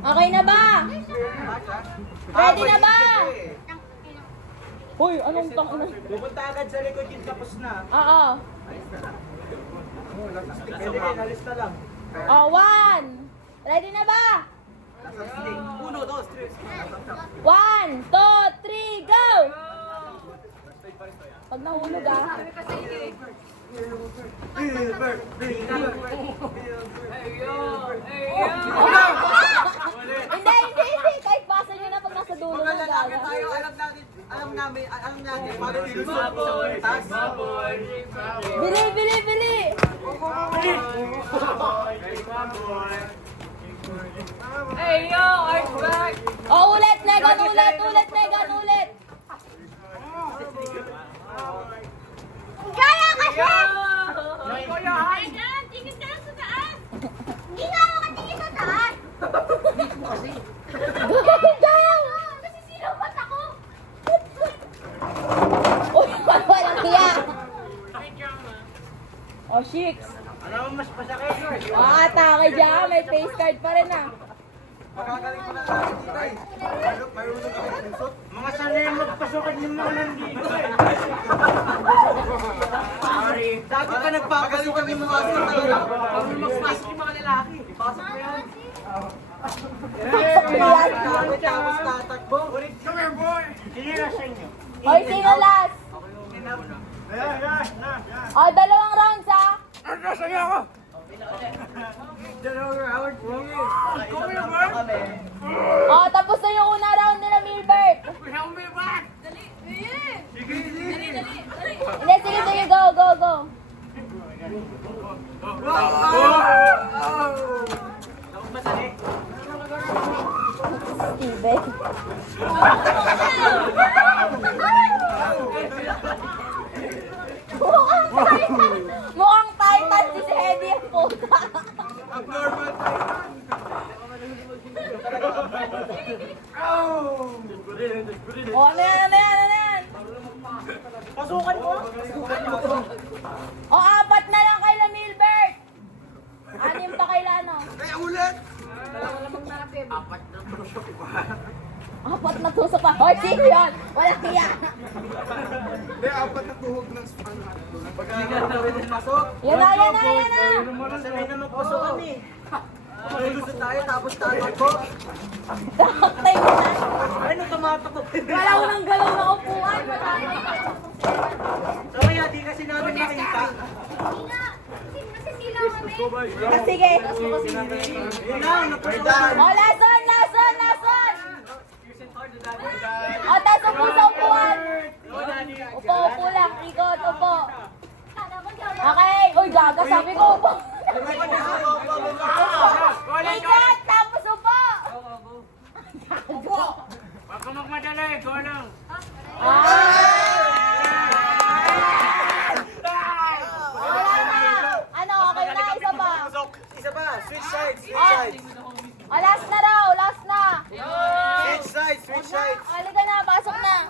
Okay na ba? Ready na ba? Hoy, anong tang na? Pupunta agad sa likod yung tapos na. Oo. Pwede kayo, nalis na lang. Oh, one. Ready na ba? 1, 2, 3. 1, 2, 3, go! Pag nahulog ah. Hindi. Kahit pasa nyo na pag nasa dulo Mga ng lalaki gaga. tayo, alam natin, paano nilusot isang tas. Bili! Hey yo, I'm back! Oh, ulit, Megan, ulit! Kaya kasi! Kuya, hi! Megan, tingin ka lang sa taas! Hindi nga ako katingin sa taas! Megan! Nasisilaw ba't ako? Uy, walang hiya! Oh, shicks! Ano mo mas masakit, George? Atake dyan, may face card pa rin ah. Makagaling ko na tayo dito eh. Mayroon ka nilusot. Mga sanay magpasukan yung mga nandito eh. Sorry. Dati ka nagpapasukan yung mga talaga. Pag magpasok yung mga lalaki. Pasok mo yan. Tapos tatakbo. Come here, boy! Sino na sa inyo? Hoy, sino last? Oh, dalawang rounds ah. Oh, tapos na yung unang round nila, Milbert. Hindi, sige, go. Steven. Mukhang Titan si Eddie ang puta. Oh, ano yan? Pasukan mo? Oh, apat na lang kay Milbert. 6 pa kay Lano. Kaya ulit! Apat na tusok pa. Hoy, sino yun? Walang hiya. Hindi, apat na tuhog ng span. Pagkakawin ng pasok. Yan na. Sanay na magpasok kami. Malulusot tayo tapos tatakbo. Taktay mo na. Ano tumatakbo? Galaw ng galaw na upuan. So kaya di kasi namin nakita. Hindi nga! Nasisilaw kami! Ah, sige. Yun lang, napasukan. Oh, last one. Oh, taas upo sa upuan. Upo lang. Ikot, upo. Okay. Uy, gaga. Sabi ko, upo. Ikot, tapos upo. Huwag ka magmadali, go lang! Wala na. Ano, okay na. Isa pa. Isa pa, switch sides, switch Oh, sides. last na raw. Last na.